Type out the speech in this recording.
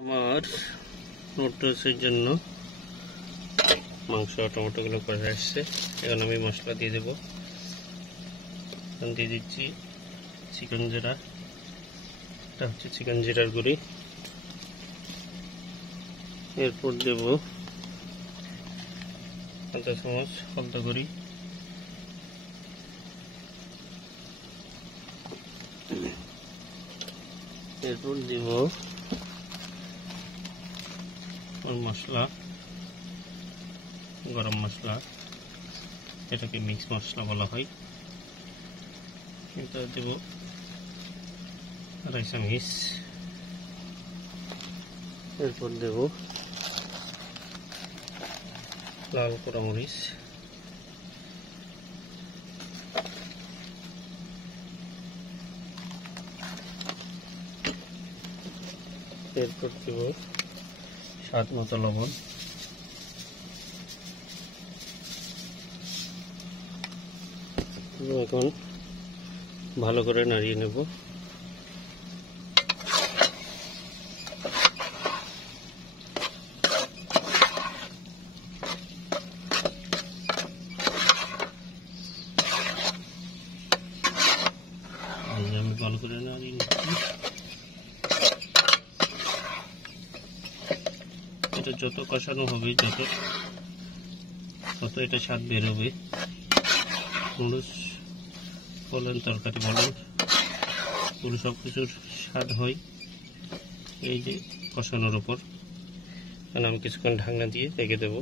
আমার নুডলসের জন্য মাংস টমেটোগুলো কষা আসছে। এখন আমি মশলা দিয়ে দেবো। দিয়ে দিচ্ছি চিকেন জিরা, এটা হচ্ছে চিকেন জিরার গুঁড়ি। এরপর দেব আধা চামচ হলদা গুঁড়ি, এরপর দেব মশলা, গরম মশলা, এটাকে মিক্স মশলা বলা হয়। এটা দেব আড়াই চামচ। এরপর দেব লাল পোড়ামরিচ, এরপর দেব স্বাদ মতো লবণ, এখন ভালো করে নাড়িয়ে নেব। আমি ভালো করে নাড়িয়ে নিচ্ছি। এটা যত কষানো হবে তত এটা স্বাদ বেরোবে। নুডলস বলেন, তরকারি বলেন, পুরো সব কিছুর স্বাদ হয় এই যে কষানোর উপর। কারণ আমি কিছুক্ষণ ঢাকনা দিয়ে রেখে দেবো।